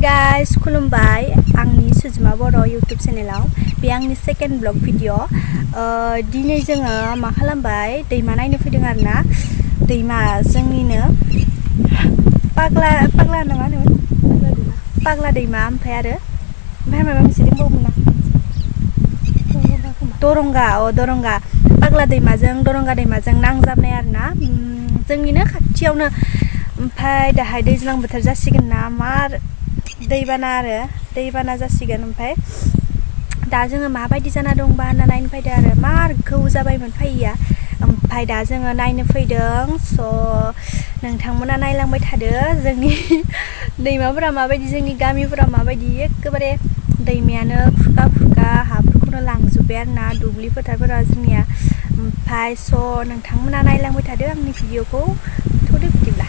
guys, khlmdw angni Sujuma Boro YouTube channel be angni second vlog video dinai जोङो मा खालामबाय दैमा नायनो फैदों आरोना दैमा जोंनिनो पागला नङा नो पागला दैमा ओमफ्राय माबा मोनसे दंबावोमोन ना दरंगा पागला दैमाजों दरंगा दैमाजों नांजाबनाय आरोना जोंनिनो खाथियावनो ओमफ्राय दाहाय दैज्लां बोथोर जासिगोन ना मार दैबाना जासिगोन ओमफ्राय दा जोङो माबायदि जाना दंबा होनना नायनो फैदों आरो मार गोबाव जाबायमोन फैया ओमफ्राय दा जोङो नायनो फैदों स' नोंथांमोना नायलांबाय थादो जोंनि दैमाफोरा माबायदि जोंनि गामिफोरा माबायदि एखेबारे दैमायानो खुरखा हाफोरखौनो लांजोब्बाय आरोना दुब्लि फोथारफोरा जोंनिया ओमफ्राय स' नोंथांमोना नायलांबाय थादो आंनि भिडिअखौ थ'दो बिदिब्ला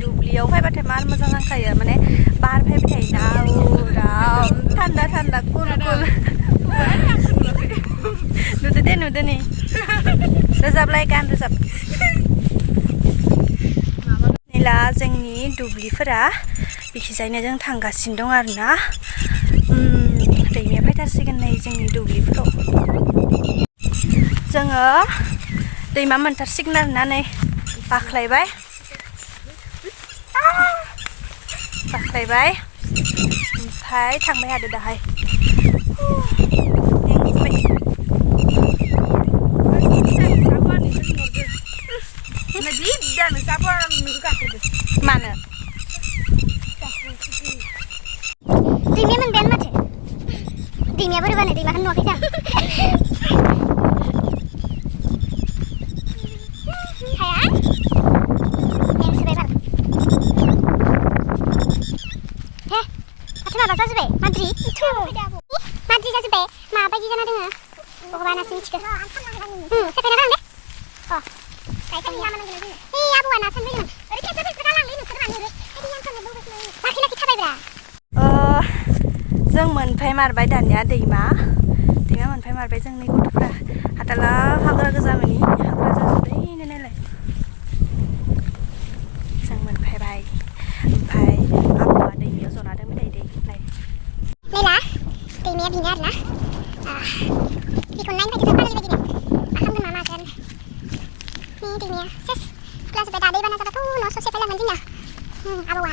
दुब्लियाव फैबाथाय मार मोजां नांखायो माने बार फैबाय थायोना उराव थान्दा कुल नुदो नै रोजाबलाय गान रोजाब नैला जोंनि दुब्लिफोरा बिखिजायनो जों थांगासिनो दं आरोना दैमाया फैथारसिगोन नै जोंनि दुब्लिफोराव जोङो दैमा मोनथारसिगोन आरोना नै बाख्लायबाय ओमफ्राय थांबाय हादो दाहाय मानो दैमाया मोनबायानो माथो दैमाया बोरैबानो दैमाखौ नुवाखै जों माद्रि जाजोब्बाय माबायदि जाना दोङो भगबानासो मिथिगौ सेफायना गालांदे आबौआ ना सानदोंमोन लाखि थाबायब्रा जों मोनफाय मारबाय दानिया दैमा मोनफाय मारबाय जोंनि गथ'फ्रा हाथाला हाग्रा गोजामोनि हाग्रा जाजोब्बायनो नायलाय जों मोनफायबाय ओमफ्राय आबौआ दैमायाव जना दोनबाय दै नायला दैमाया बेनो आरोना बेखौ नायनो फैदों जों बादालि बायदिनो मा खालामगोन मा मागोन नै दैमाया सेस खुलाजोब्बाय दा दैबाना जाबाथ' न' ससे फैलांगोन जोंना आबौआ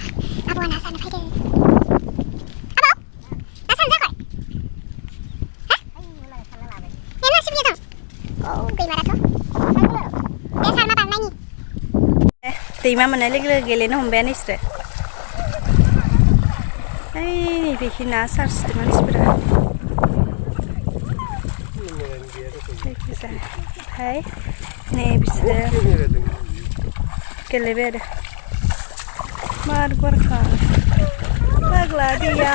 ना जानो फैदों आबौ ना सानो जायाखै हा ना सिबिया दं औ दैमाराथ' बे सारमा बारनायनि दैमा मोननाय लोगो लोगो गेलेनो हमबायानो इसोरो बेखि ना सारसिदों मानसिफोरा ओमफ्राय नै बिसोरो गेलेबाय आरो मार गुवारखा फाग्ला दैया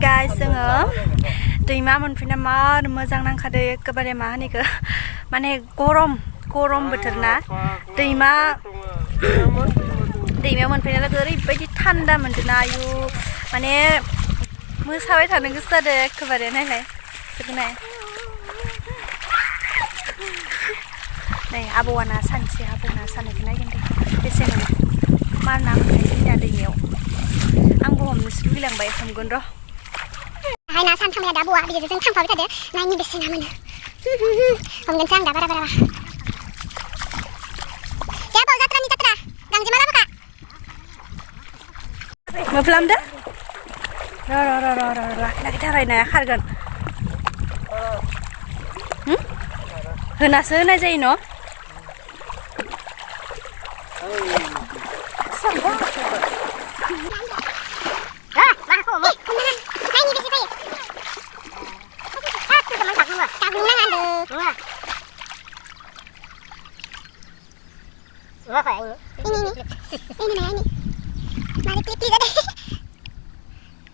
guys जोङो दैमा मोनफैना मार मोजां नांखादो एखेबारे मा होनो इखो माने गरम बोथोर ना दैमायाव मोनफैना लोगो ओरैबायदि थान्दा मोनदों आयु माने मोसाबाय थानो गोसो जादों एखेबारे नायलाय जोगोनाय नै आबौआ ना सानसे आबौ ना सानायखौ नायगोन दे बेसे मोनो मार ना मोनखायो जोंनिया दैमायाव आंबो हमनोसो लुगैलांबाय हमगोन र' हाय ना सान थांबाय दा आबौआ बिदिनो जों थांफाबाय थादो नायनो बेसे ना मोनो हमगोनसो आं दा बारा दे आबौ जात्रा गांजेमा लाबोखा मा खालामदो लाखि थाबाय नाया खारगोन होनासो होनाय जायो न' Nggak kayak ini nih ini. Mari klik ada.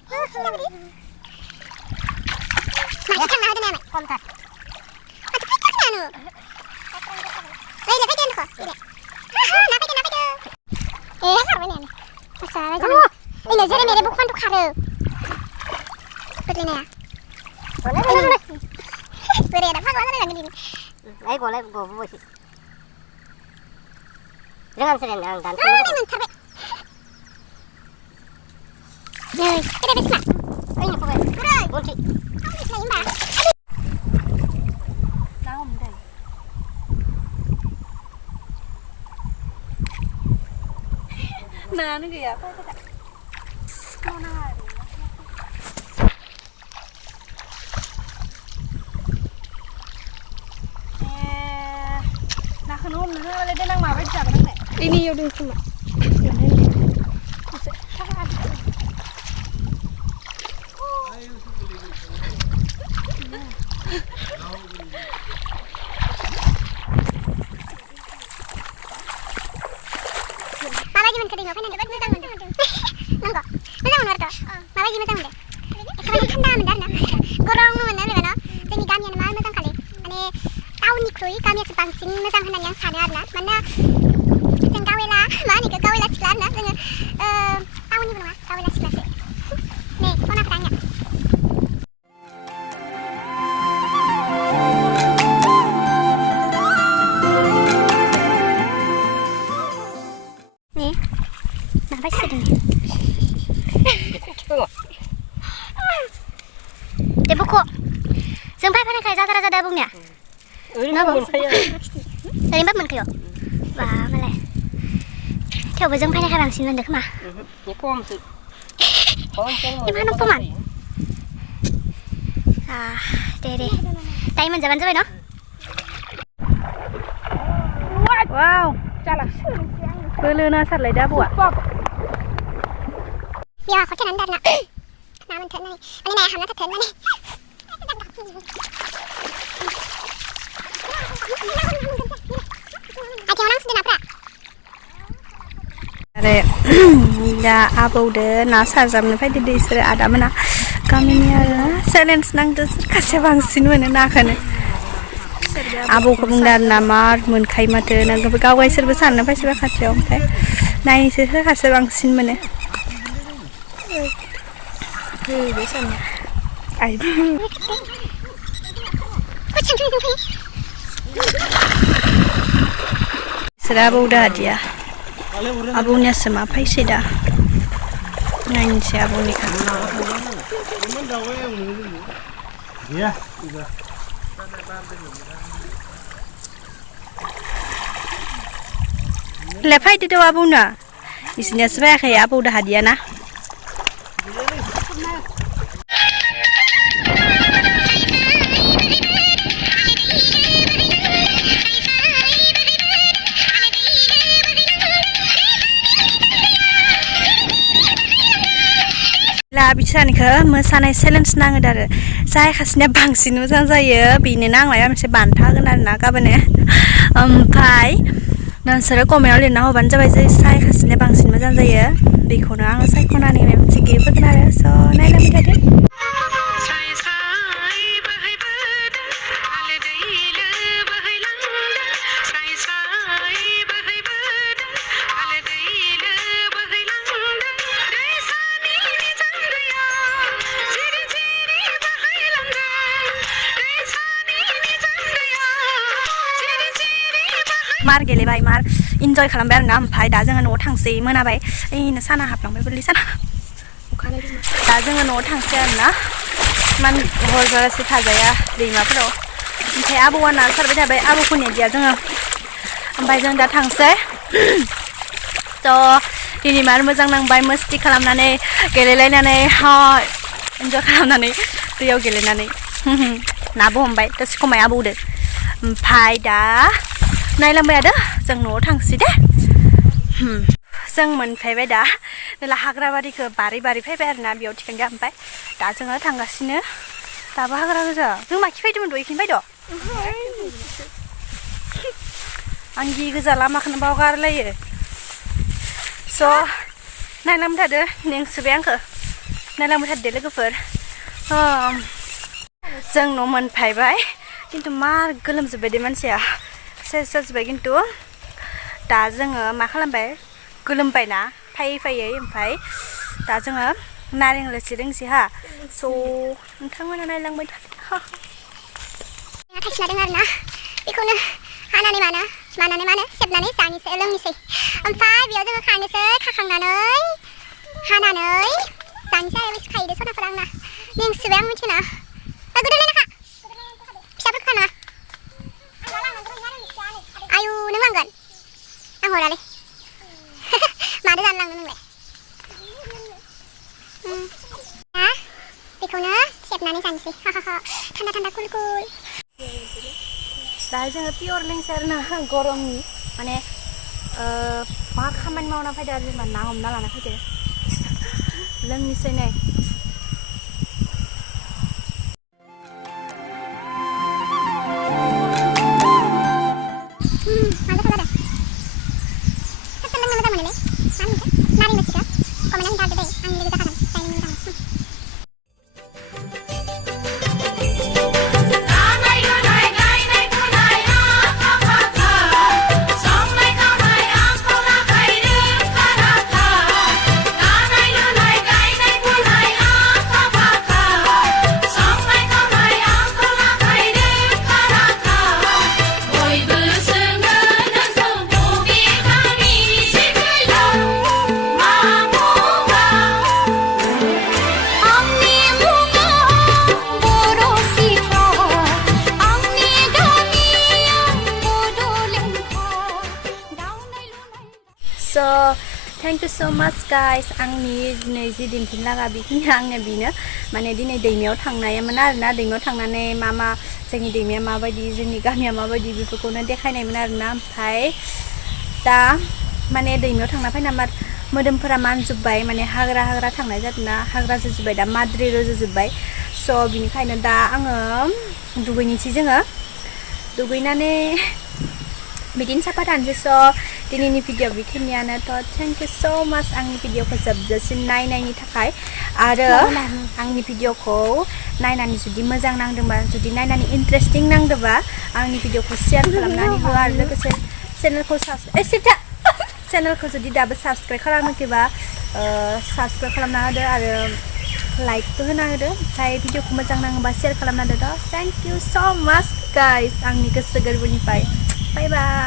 Oh, sudah beri. Mari kan ada nama. Kontak. Apa itu kan anu? Lagi lagi kan kok. Napa tuh? Apa ini? Masalah jangan. Ini jadi mere bukan tuh kare. Betul ya? Boleh. Beri ada apa lagi ini? Ayo boleh gue sih. Jangan sering dan mantap. Nih, kita bisa. Ini apa? Kurang. Kunci. Kamu bisa imba. Nangdwng. Nah, ini ya apa kata? Mana hari? Nah, kenapa ada dia nang mawar siapa nang? Ini yaudah cuma. Sampai pada kayak rata-rata dabungnya. Dari mbak men kayo. Wah, malah. Coba jeng pada kayak bangsin mendek mah. Gimana peman? Ah, deh. Tay man jaban no? Wow, jalan. Beli nasi lagi dah buat. Ya, kau jangan dah nak. Nama ten ni. Ini nak hamna ten ni. Ada, dah Abwu deh, nasa jam ni pada di sini ada mana kami ni ada, silence nang tu kasih bangsin mana nak ni. Abwu kebundar nama mwnha mata nang kau guys serbesan apa sih bakat jom teh, naik sih kasih bangsin mana. Biasanya. Aib. Sudah Abwu dah dia. Abwunya sama apa sih dah? Nain si Abwu ni kan. Ya. Lepas itu Abwu na. Isinya sebab kayak Abwu dah hadiah na. Bicara ni ke, mesanai silence nang ada. Saya khasnya bangsin macam saya, bini nang lah ya macam bantah kan ada nak apa ni. Pai, dan sering komen oleh nak ban jabai saya khasnya bangsin macam saya. Bikona ang saya kona ni memang segi benar. So, naik lagi tadi. Mar gele bay mar enjoy khalambaय आरो ना ओमफ्राय दा जोङो न'आव थांसै मोनाबाय ओइनो साना हाबलांबाय बोरलि साना दा जोङो न'आव थांसै आरो ना मान हर जरासे थाजाया दैमाफोराव ओमफ्राय आबौआ ना सारबाय थाबाय आबौखौ नेदिया जोङो ओमफ्राय जों दा थांसै थ' दिनै मार मोजां नांबाय मस्ति खालामनानै गेलेलायनानै एन्जय खालामनानै दैयाव गेलेनानै नाबो हमबाय दसे खमाय आबौदो ओमफ्राय दा नायलांबाय आरो जों न'आव थांसै दे जों मोनफैबाय दा नोला हाग्राबारिखौ बारै फैबाय आरो ना बेयाव थिखांदो ओमफ्राय दा जोङो थांगासिनो दाबो हाग्रा गोजा जों माखि फैदोंमोन दहाय इखिनो फैद' आं गोजा लामाखौनो बावगारलायो स' नायलांबाय थादो नोंसोरबो आंखौ नायलांबाय थादो लोगोफोर जों न' मोनफैबाय खिन्थु मार गोलोमजोब्बाय दे मानसिया सेस जाजोब्बाय खिन्थु दा जोङो मा खालामबाय गोलोमबायना फैयै ओमफ्राय दा जोङो नारें रोसि लोंसै हा स' नोंथांमोना नायलांबाय थादो थाइसिना दं आरोना बेखौनो हानानै माने सेबनानै जानोसै लोंनोसै ओमफ्राय बेयाव जोङो खानोसै खाखांनानै हानानै जानोसै आरो बेसे खायो सनाफोरा आंना नोंसोबो आं मिथिना गोदोलायनाखा फिसाफोरखा नङा आयु नों लांगोन आं हरालै मादो जानो लांनो नोंलाय बेखौनो सेबनानै जानोसै थान्दा कुल दा जोङो पियर लोंसै आरोना गरमनि माने मा खामानि मावना फैदो आरो जेनेबा ना हमना लाना फैदो लोंनोसै नै थेंक यू सो माच गाइस आंनि दिनै जि दिन्थिनो लागा बेखिनिया आंना बेनो माने दिनै दैमायाव थांनायमोन आरोना दैमायाव थांनानै मा जोंनि दैमाया माबायदि जोंनि गामिया माबायदि बेफोरखौनो देखायनायमोन आरोना ओमफ्राय दा माने दैमायाव थांना फैना मोदोमफोरा मानजोब्बाय माने हाग्रा थांनाय जादोंना हाग्रा जाजोब्बाय दा माद्रि रज'जोब्बाय स' बिनिखायनो दा आङो दुगैनोसै जोङो दुगैनानै बिदिनो साफा थानोसै स' दिनैनि भिडिअ बेखिनियानोथ' थेंक यू सो माच आंनि भिडिअखौ जोबजासिम नायनायनि थाखाय आरो आंनि भिडिअखौ नायनानै जुदि मोजां नांदोंबा जुदि नायनानै इन्टारेस्टिं नांदोंबा आंनि भिडिअखौ शेयार खालामनानै हो आरो लोगोसे चेनेलखौ जुदि दाबो साबस्क्राइब खालामाखैबा साबस्क्राइब खालामना होदो आरो लाइकबो होना होदो ओमफ्राय भिडिअखौ मोजां नाङोबा शेयार खालामना होदो थेंक यू सो माच गाइस आंनि गोसो गोरबोनिफ्राय बाय बाय